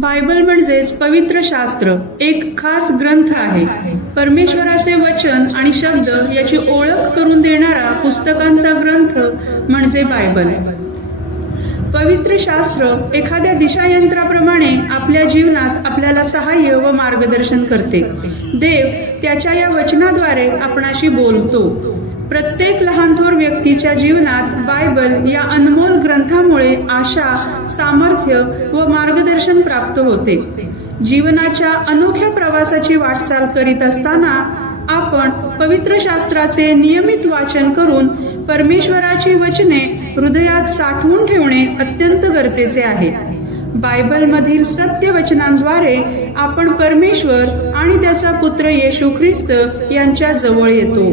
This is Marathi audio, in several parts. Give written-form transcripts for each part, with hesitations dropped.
बायबल म्हणजेच पवित्र शास्त्र एक खास ग्रंथ आहे. परमेश्वराचे वचन आणि शब्द याची ओळख करून देणारा पुस्तकांचा ग्रंथ म्हणजे बायबल. पवित्र शास्त्र एखाद्या दिशायंत्राप्रमाणे आपल्या जीवनात आपल्याला सहाय्य व मार्गदर्शन करते. देव त्याच्या या वचनाद्वारे आपणाशी बोलतो. प्रत्येक लहान थोर व्यक्तीच्या जीवनात बायबल या अनमोल ग्रंथामुळे आशा, सामर्थ्य व मार्गदर्शन प्राप्त होते. जीवनाच्या अनोख्या प्रवासाची वाटचाल करीत असताना आपण पवित्र शास्त्राचे नियमित वाचन करून परमेश्वराची वचने हृदयात साठवून ठेवणे अत्यंत गरजेचे आहे. बायबलमधील सत्य वचनांद्वारे आपण परमेश्वर आणि त्याचा पुत्र येशू ख्रिस्त यांच्या जवळ येतो.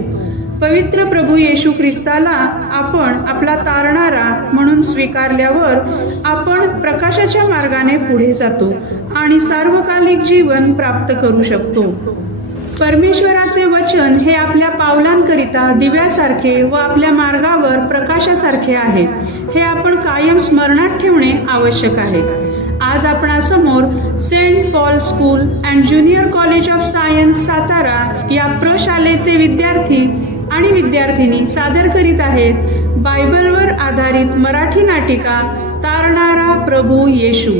पवित्र प्रभू येशू ख्रिस्ताला आपण आपला तारणारा म्हणून स्वीकारल्यावर आपण प्रकाशाच्या मार्गाने पुढे जातो आणि सार्वकालिक जीवन प्राप्त करू शकतो. परमेश्वराचे वचन हे आपल्या पावलांकरिता दिव्यासारखे व आपल्या मार्गावर प्रकाशासारखे आहे. हे आपण कायम स्मरणात ठेवणे आवश्यक आहे. आज आपणासमोर Saint Paul school and junior college of science Satara या प्रशालेचे विद्यार्थी आणि विद्यार्थिनी सादर करीत आहेत बायबलवर आधारित मराठी नाटिका तारणारा प्रभू येशू.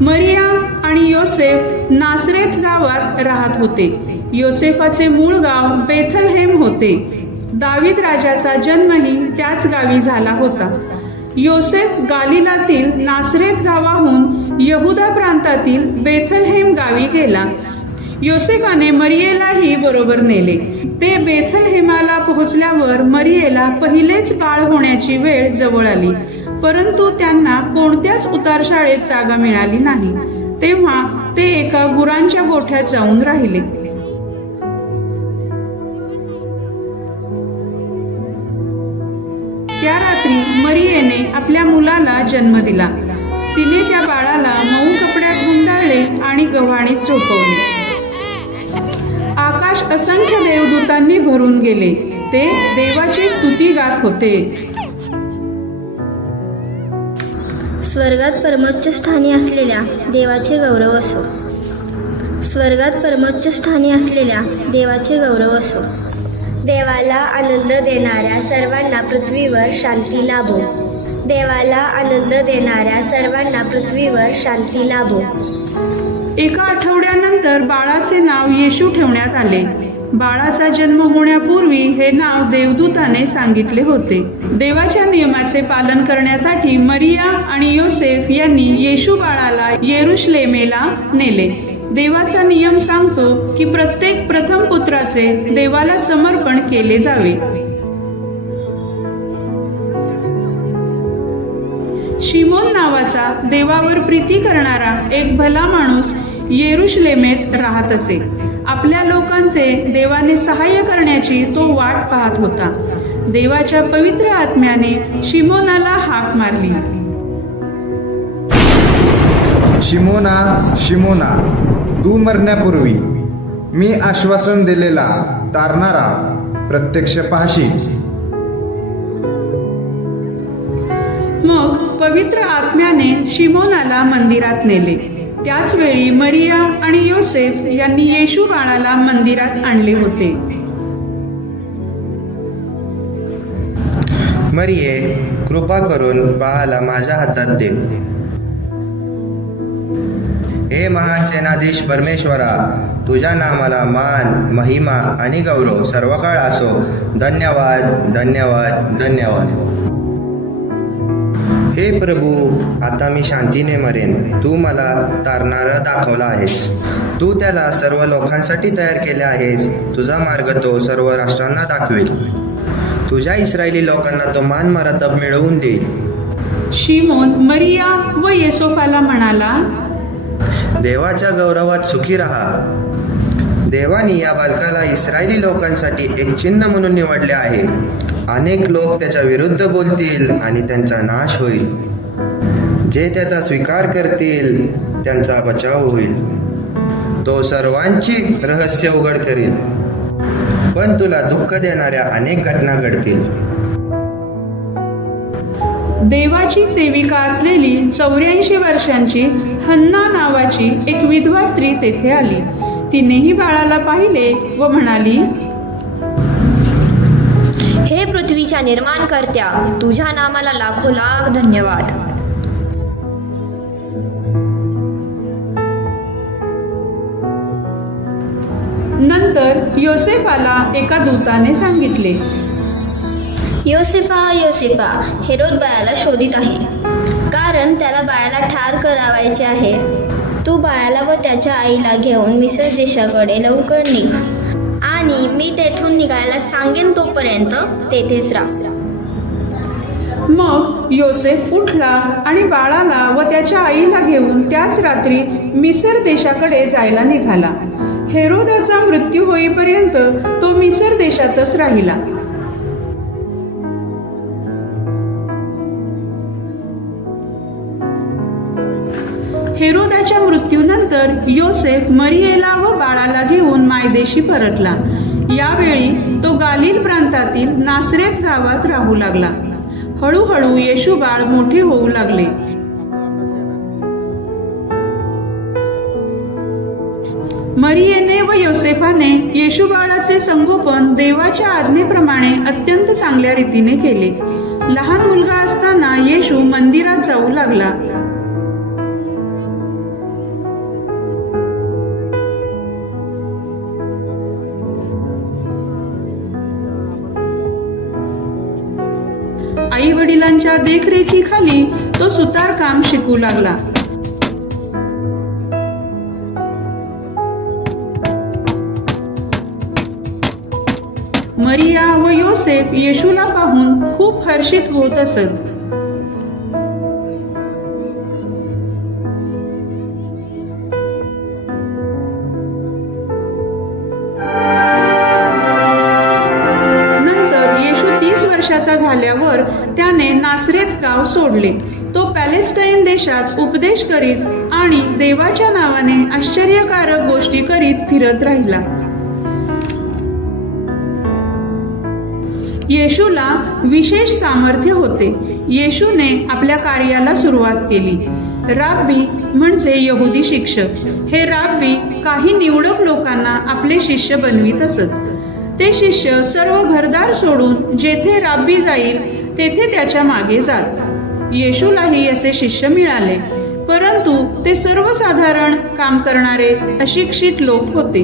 मरिया आणि योसेफ नासरेथ गावात राहत होते. योसेफाचे मूळ गाव बेथलहेम होते. दावीद राजाचा जन्मही त्याच गावी झाला होता. योसेफ गालिलातील नासरेथ गावाहून यहुदा प्रांतातील बेथलहेम गावी गेला. योसेफाने मरियेलाही बरोबर नेले. ते बेथलहेमाला पोहोचल्यावर मरियेला पहिलेच बाळ होण्याची वेळ जवळ आली, परंतु त्यांना कोणत्याच उतारशाळेत जागा मिळाली नाही. तेव्हा ते एका गुरांच्या गोठ्यात जाऊन राहिले. त्या रात्री मरियेने आपल्या मुलाला जन्म दिला. तिने त्या बाळाला मऊ कपड्यात गुंडाळले आणि गव्हाणीत झोपवले. आकाश असंख्य देवदूतांनी भरून गेले. ते देवाची स्तुती गात होते. स्वर्गात परमोच्च स्थानी असलेल्या देवाचे गौरव असो. स्वर्गात परमोच्च स्थानी असलेल्या देवाचे गौरव असो. देवाला आनंद देणाऱ्या सर्वांना पृथ्वीवर शांती लाभो. देवाला आनंद देणाऱ्या सर्वांना पृथ्वीवर शांती लाभो. एका आठवड्यानंतर बाळाचे नाव येशू ठेवण्यात आले. बाळाचा जन्म होण्यापूर्वी हे नाव देवदूताने सांगितले होते. देवाच्या नियमाचे पालन करण्यासाठी मरिया आणि योसेफ यांनी येशू बाळाला येरुशलेमेला नेले. देवाचा नियम सांगतो की प्रत्येक प्रथम पुत्राचे देवाला समर्पण केले जावे. शिमोन नावाचा देवावर प्रीती करणारा एक भला माणूस येरुशलेमेत राहत असे. आपल्या लोकांचे देवाने सहाय्य करण्याची तो वाट पाहत होता. देवाच्या पवित्र आत्म्याने शिमोनाला हाक मारली. शिमोना, शिमोना, तू मरण्यापूर्वी मी आश्वासन दिलेला तारणारा प्रत्यक्ष पाहशील. मग पवित्र आत्म्याने शिमोनाला मंदिरात नेले. त्याच वेळी मरिया आणि योसेफ यांनी येशू बाळाला मंदिरात आणले होते. मरिये, कृपा करून बाळाला माझ्या हातात दे. हे महान सेनाधीश परमेश्वरा, तुझ्या नामाला मान, महिमा आणि गौरव सर्व काळ असो. धन्यवाद, धन्यवाद, धन्यवाद. हे प्रभू, आता मी शांतीने मरेन. तू मला तारणारा दाखवला आहेस. तू त्याला सर्व लोकांसाठी तयार केले आहेस. तुझा मार्ग तो सर्व राष्ट्रांना दाखवेल. तुझ्या इस्रायली लोकांना तो मान मरातब मिळवून देईल. शिमोन मरिया व येसोफाला म्हणाला, देवाच्या गौरवात सुखी राहा. देवाने या बालकाला इस्रायली लोकांसाठी एक चिन्ह म्हणून निवडले आहे. अनेक लोक त्याच्या विरुद्ध बोलतील आणि त्यांचा नाश होईल. जे त्याचा स्वीकार करतील त्यांचा बचाव होईल. तो सर्वांची रहस्य उघड करेल. पण तुला दुःख देणाऱ्या अनेक घटना घडतील. देवाची सेविका असलेली 84 वर्षांची हन्ना नावाची एक विधवा स्त्री तेथे आली. तिनेही बाळाला पाहिले व म्हणाली, हे पृथ्वीच्या निर्माणकर्त्या, तुझ्या नामाला लाखो लाख धन्यवाद. नंतर योसेफाला एका दूताने सांगितले, योसेफा, योसेफा, हेरोद बाळाला शोधित आहे, कारण त्याला बाळाला ठार करावायचे आहे. तू बाळाला व त्याच्या आईला घेऊन मिस्र देशाकडे लवकर निघ, आणि मी तेथून निघायला सांगेन तोपर्यंत तेथेच राहा. मग योसेफ उठला आणि बाळाला व त्याच्या आईला घेऊन त्याच रात्री मिसर देशाकडे जायला निघाला. हेरोदाचा मृत्यू होईपर्यंत तो मिसर देशातच राहिला. हेरोदाच्या मृत्यूनंतर योसेफ मरियेला व बाळाला घेऊन मायदेशी परतला. यावेळी तो गालिल प्रांतातील नासरेत गावात राहू लागला. हळूहळू येशू बाळ मोठे होऊ लागले. मरियेने व योसेफाने येशू बाळाचे संगोपन देवाच्या आज्ञेप्रमाणे अत्यंत चांगल्या रीतीने केले. लहान मुलगा असताना येशू मंदिरात जाऊ लागला. आई वडिलांच्या देखरेखीखाली तो सुतारकाम शिकू लागला. मरिया व योसेफ येशूला पाहून खूप हर्षित होत असत. झाल्यावर त्याने नासरेत गाव सोडले. तो पॅलेस्टाईन देशात उपदेश करीत आणि देवाच्या नावाने आश्चर्यकारक गोष्टी करीत फिरत राहिला. येशूला विशेष सामर्थ्य होते. येशूने आपल्या कार्याला सुरुवात केली. राब्बी म्हणजे यहुदी शिक्षक. हे राब्बी काही निवडक लोकांना आपले शिष्य बनवित असत. ते शिष्य सर्व घरदार सोडून जेथे राब्बी जाईल तेथे त्याच्या मागे जात. येशूलाही असे शिष्य मिळाले, परंतु ते सर्वसाधारण काम करणारे अशिक्षित लोक होते.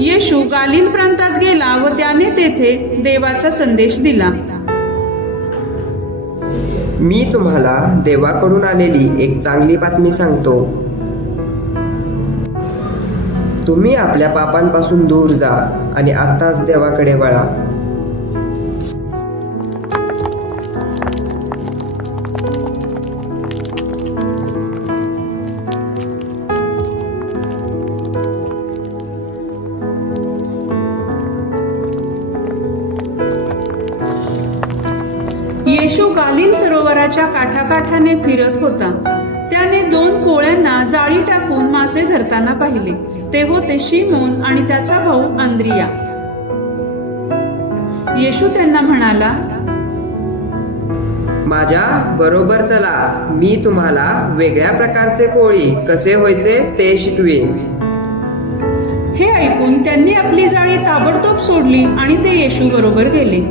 येशू गालिल प्रांतात गेला व त्याने तेथे देवाचा संदेश दिला. मी तुम्हाला देवाकडून आलेली एक चांगली बातमी सांगतो. तुम्ही आपल्या पापांपासून दूर जा आणि आत्ताच देवाकडे वळा. येशू गालिल सरोवराच्या काठाकाठाने फिरत होता. त्याने 2 कोळ्यांना जाळी टाकून मासे धरताना पाहिले. ते होते शिमोन आणि त्याचा भाऊ आंद्रिया. येशू त्यांना म्हणाला, माझ्या बरोबर चला, मी तुम्हाला वेगळ्या प्रकारचे कोळी कसे व्हायचे ते शिकवीन. हे ऐकून त्यांनी आपली जाळी ताबडतोब सोडली आणि ते येशू बरोबर गेले.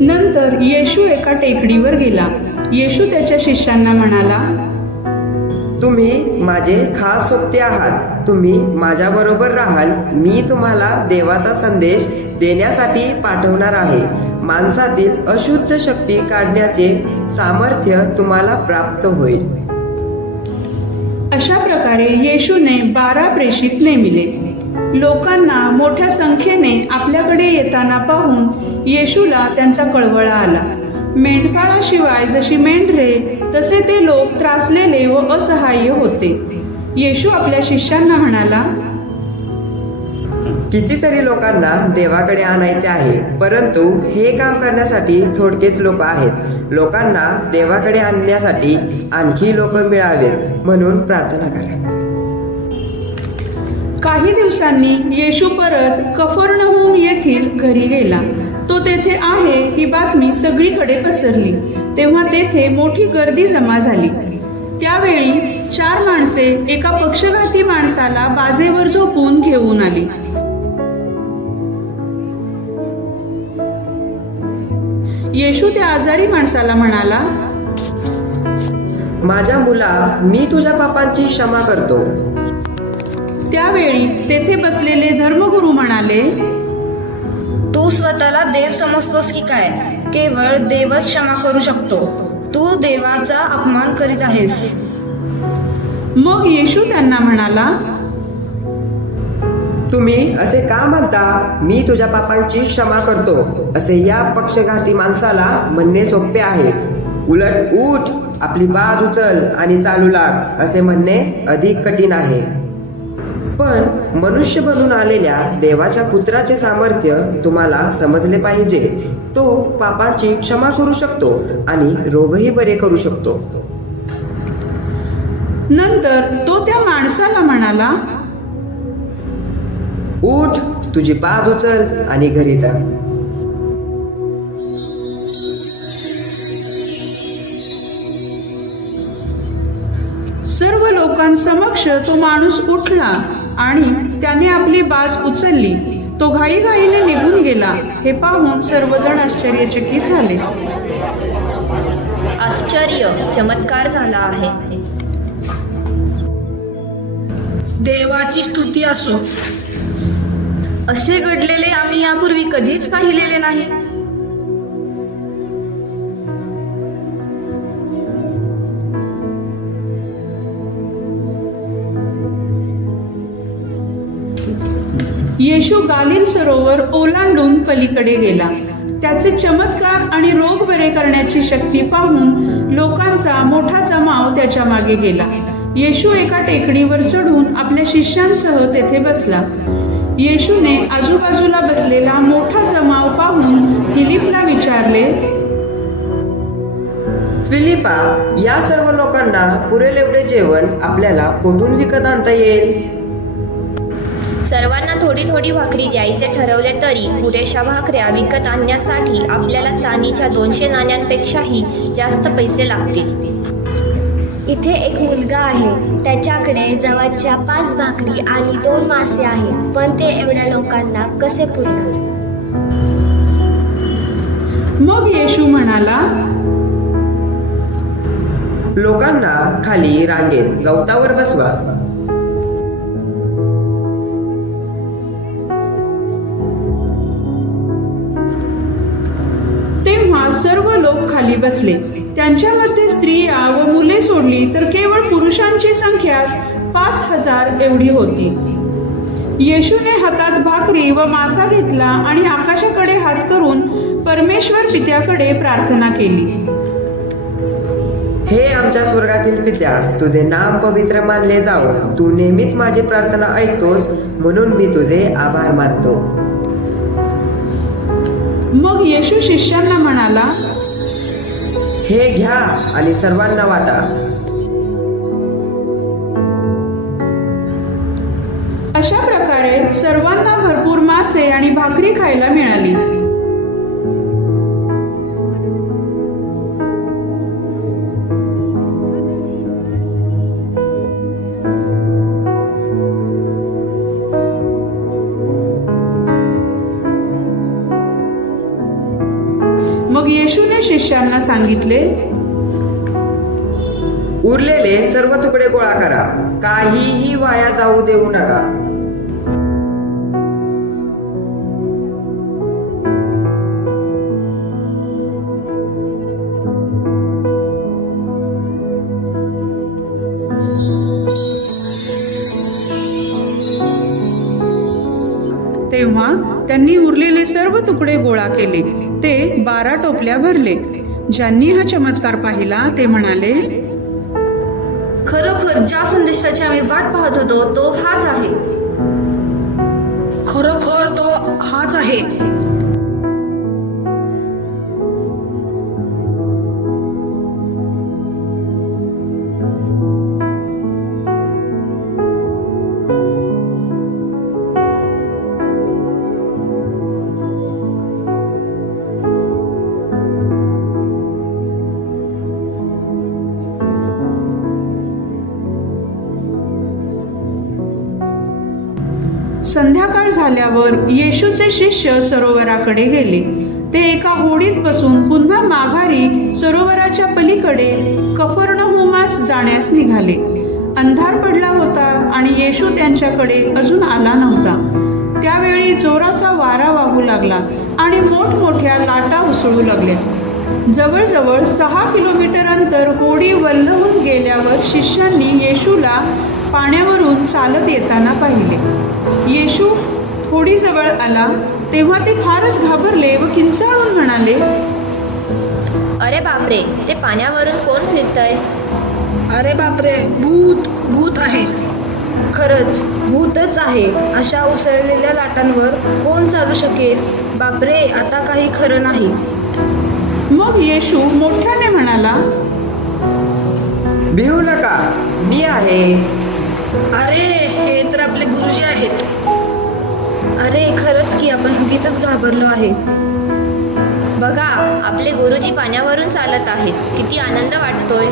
नंतर येशू एका टेकडीवर गेला. येशू त्याच्या शिष्यांना म्हणाला, तुम्ही माझे खास सोबते आहात. तुम्ही माझ्या बरोबर राहाल. मी तुम्हाला देवाचा संदेश देण्यासाठी पाठवणार आहे. माणसातील अशुद्ध शक्ती काढण्याचे सामर्थ्य तुम्हाला प्राप्त होईल. अशा प्रकारे येशूने 12 प्रेषित नेमिले. लोकांना मोठ्या संख्येने आपल्याकडे येताना पाहून येशूला त्यांचा कळवळा आला. मेंढपाळाशिवाय जशी मेंढरे तसे ते लोक त्रासलेले व असहाय्य होते. येशू आपल्या शिष्यांना म्हणाला, कितीतरी लोकांना देवाकडे आणायचे आहे, परंतु हे काम करण्यासाठी थोडकेच लोक आहेत. लोकांना देवाकडे आणण्यासाठी आणखी लोक मिळावेत, म्हणून प्रार्थना करा. काही दिवसांनी येशू परत कफरनहूम येथील घरी गेला. तो तेथे आहे ही बातमी सगळीकडे पसरली. तेव्हा तेथे मोठी गर्दी जमा झाली. त्यावेळी 4 माणसे एका पक्षघाती माणसाला बाजेवर झोपून घेऊन आली. येशू त्या आजारी माणसाला म्हणाला, माझ्या मुला, मी तुझ्या पापांची क्षमा करतो. त्यावेळी तेथे बसलेले धर्मगुरू म्हणाले, तू स्वतःला देव समजतोस की काय? केवळ देवच क्षमा करू शकतो. तू देवाचा अपमान करीत आहेस. मग येशू त्यांना म्हणाला, तुम्ही असे का म्हणता, मी तुझ्या पापांची क्षमा करतो? असे या पक्षघाती माणसाला म्हणणे सोपे आहे. उलट उठ, आपली बाज उचल आणि चालू लाग असे म्हणणे अधिक कठीण आहे. पण मनुष्य बनून आलेल्या देवाच्या पुत्राचे सामर्थ्य तुम्हाला समजले पाहिजे. तो पापांची क्षमा करू शकतो आणि रोगही बरे करू शकतो. नंतर तो त्या माणसाला म्हणाला, उठ, तुझी बाज उचल आणि घरी जा. सर्व लोकांसमक्ष तो माणूस उठला आणि त्याने आपली बाज उचलली. तो घाईघाईने निघून गेला. हे पाहून सर्वजण आश्चर्यचकित झाले. आश्चर्य, चमत्कार झाला आहे. देवाची स्तुती असो. असे घडलेले आम्ही यापूर्वी कधीच पाहिलेले नाही. येशू गालिल सरोवर ओलांडून पलीकडे गेला. त्याचे चमत्कार आणि रोग बरे करण्याची शक्ती पाहून लोकांचा मोठा जमाव त्याच्या मागे गेला. येशू एका टेकडीवर चढून आपल्या शिष्यांसह तेथे बसला. येशूने आजूबाजूला बसलेला मोठा जमाव पाहून फिलिपला विचारले, फिलिपा, या सर्व लोकांना पुरेल एवढे जेवण आपल्याला कुठून विकत आणता येईल? सर्वांना थोडी थोडी भाकरी द्यायचे ठरवले तरी पुरेशा भाकऱ्या विकत आणण्यासाठी आपल्याला चांदीच्या 200 नाण्यांपेक्षाही जास्त पैसे लागतील. इथे एक मुलगा आहे. त्याच्याकडे जवळच्या 5 भाकरी आणि 2 मासे आहेत, पण ते एवढ्या लोकांना कसे पुरणार? मग येशू म्हणाला, लोकांना खाली रांगेत गवतावर बसवा. तेव्हा सर्व लोक खाली बसले. त्यांच्यामध्ये स्त्रिया व मुले सोडली तर केवळ पुरुषांची संख्या 5000 एवढी होती. येशूने हातात भाकरी व मासा घेतला आणि आकाशाकडे हात करून परमेश्वर पित्याकडे प्रार्थना केली. हे आमच्या स्वर्गातील पित्या, तुझे नाम पवित्र मानले जावो. तू नेहमीच माझी प्रार्थना ऐकतोस, म्हणून मी तुझे आभार मानतो. मग येशू शिष्यांना म्हणाला, हे घ्या आणि सर्वांना वाटा. अशा प्रकारे सर्वांना भरपूर मासे आणि भाकरी खायला मिळाली. मग येशूने शिष्यांना सांगितले, उरलेले सर्व तुकडे गोळा करा, काहीही वाया जाऊ देऊ नका. तेव्हा त्यांनी उरलेले सर्व तुकडे गोळा केले. ते 12 टोपल्या भरले. ज्यांनी हा चमत्कार पाहिला ते म्हणाले, खरोखर ज्या संदेशाची आम्ही वाट पाहत होतो तो हाच आहे. खरोखर तो हाच आहे. संध्याकाळ झाल्यावर येशूचे शिष्य सरोवराकडे गेले. ते एका होडीत बसून पुन्हा माघारी सरोवराच्या पलीकडे कफर्नहुमास जाण्यास निघाले. अंधार पडला होता आणि येशू त्यांच्याकडे अजून आला नव्हता. त्यावेळी जोराचा वारा वाहू लागला आणि मोठमोठ्या लाटा उसळू लागल्या. जवळजवळ 6 किलोमीटर अंतर होडी वल्हवून गेल्यावर शिष्यांनी येशूला पाण्यावरून चालत येताना पाहिले. येशू होडीजवळ आला तेव्हा ते फारच घाबरले व किंचाळून म्हणाले, अरे बापरे, ते पाण्यावरून कोण फिरतंय? अरे बापरे, भूत आहे. खरंच भूतच आहे. अशा उसळलेल्या लाटांवर कोण चालू शकेल? बापरे, आता काही खरं नाही. मग येशू मोठ्याने म्हणाला, भिवू नका, मी आहे. अरे हे तर आपले गुरुजी आहेत. अरे खरंच की आपण उगीचच घाबरलो आहे. बघा, आपले गुरुजी पाण्यावरून चालत आहेत. किती आनंद वाटतोय.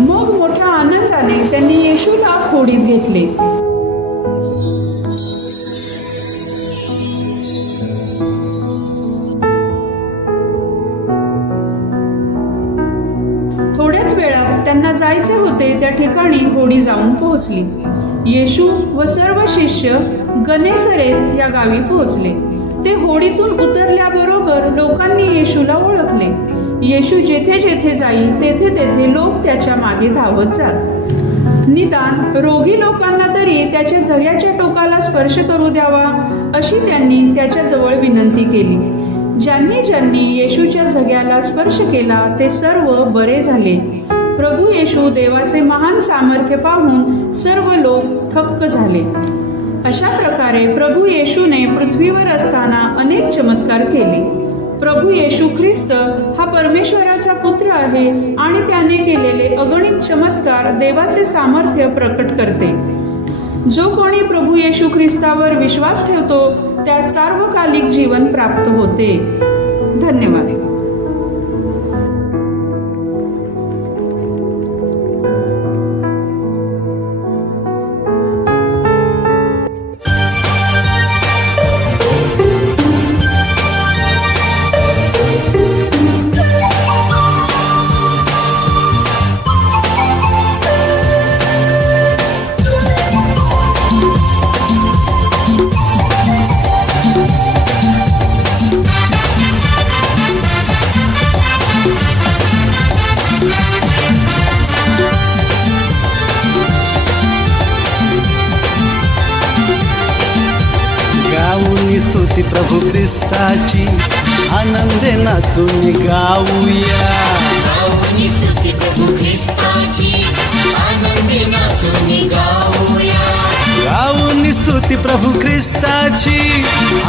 मग मोठ्या आनंदाने त्यांनी येशूला होडीत घेतले. थोड्याच वेळात त्यांना जायचे होते त्या ठिकाणी होडी जाऊन पोहोचली. येशू व सर्व शिष्य गनेसरेत या गावी पोहोचले. ते होडीतून उतरल्याबरोबर लोकांनी येशूला ओळखले. येशू जेथे जेथे जाई तेथे तेथे लोक त्याच्या मागे धावत जात. निदान रोगी लोकांना तरी त्याच्या झग्याच्या टोकाला स्पर्श करू द्यावा अशी त्यांनी त्याच्याजवळ विनंती केली. ज्यांनी ज्यांनी येशूच्या झग्याला स्पर्श केला ते सर्व बरे झाले. प्रभू येशू देवाचे महान सामर्थ्य पाहून सर्व लोक थक्क झाले. अशा प्रकारे प्रभू येशूने पृथ्वीवर असताना अनेक चमत्कार केले. प्रभू येशू ख्रिस्त हा परमेश्वराचा पुत्र आहे आणि त्याने केलेले अगणित चमत्कार देवाचे सामर्थ्य प्रकट करते. जो कोणी प्रभू येशू ख्रिस्तावर विश्वास ठेवतो त्यास सार्वकालिक जीवन प्राप्त होते. धन्यवाद. स्तुती प्रभू ख्रिस्ताची आनंदे नाचून गाऊया. गाऊनी स्तुती प्रभू ख्रिस्ताची आनंदे नाचून गाऊया. गाऊनी स्तुती प्रभू ख्रिस्ताची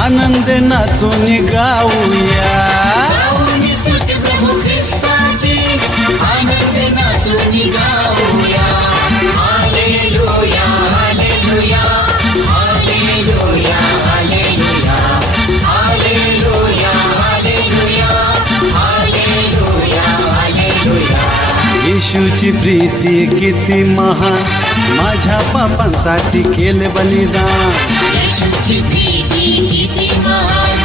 आनंदे नाचून गाऊया. गाऊनी स्तुती प्रभू ख्रिस्ताची आनंदे नाचून गाऊया. Hallelujah hallelujah hallelujah hallelujah hallelujah hallelujah hallelujah hallelujah. येशूची प्रीती किती महान, माझ्या पापांसाठी केले बलिदान. येशूची प्रीती किती महान,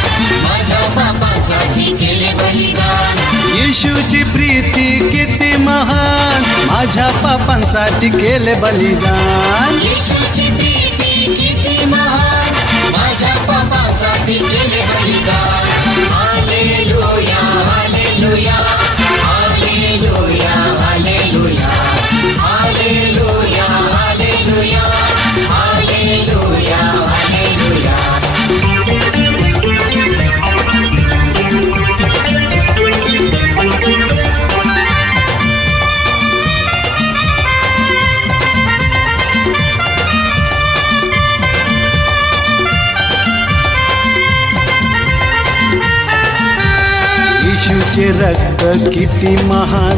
माझ्या पापांसाठी केले बलिदान. येशूची प्रीती किती महान, माझ्या पापांसाठी केले बलिदान. येशूची प्रीती किती महान, माझ्या पापांसाठी केले बलिदान. Hallelujah hallelujah hallelujah hallelujah hallelujah hallelujah hallelujah hallelujah. येशूचे रक्त किती महान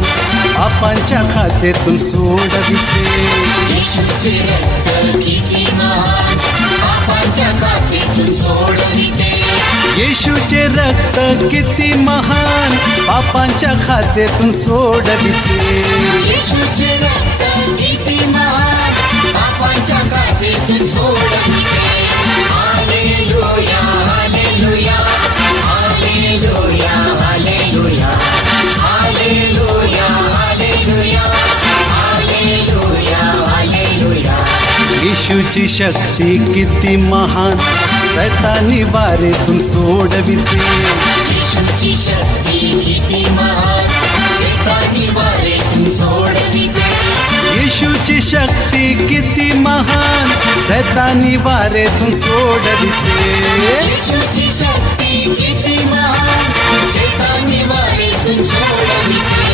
पापांच्या खाचेतून सोडविते येशूचे रक्त किती महान पापांच्या खाचेतून सोडविते येशूचे रक्त किती महान पापांच्या खाचेतून सोडविते येशूचे रक्त किती महान पापांच्या खाचेतून सोडविते hallelujah hallelujah hallelujah hallelujah hallelujah hallelujah hallelujah hallelujah येशूची शक्ती किती महान सैतानी वारेतून सोडविते येशूची शक्ती किती महान शैतानी वारेतून सोडविते येशूची शक्ती किती महान सैतानी वारेतून सोडविते येशूची शक्ती किती महान शैतानी वारेतून सोडविते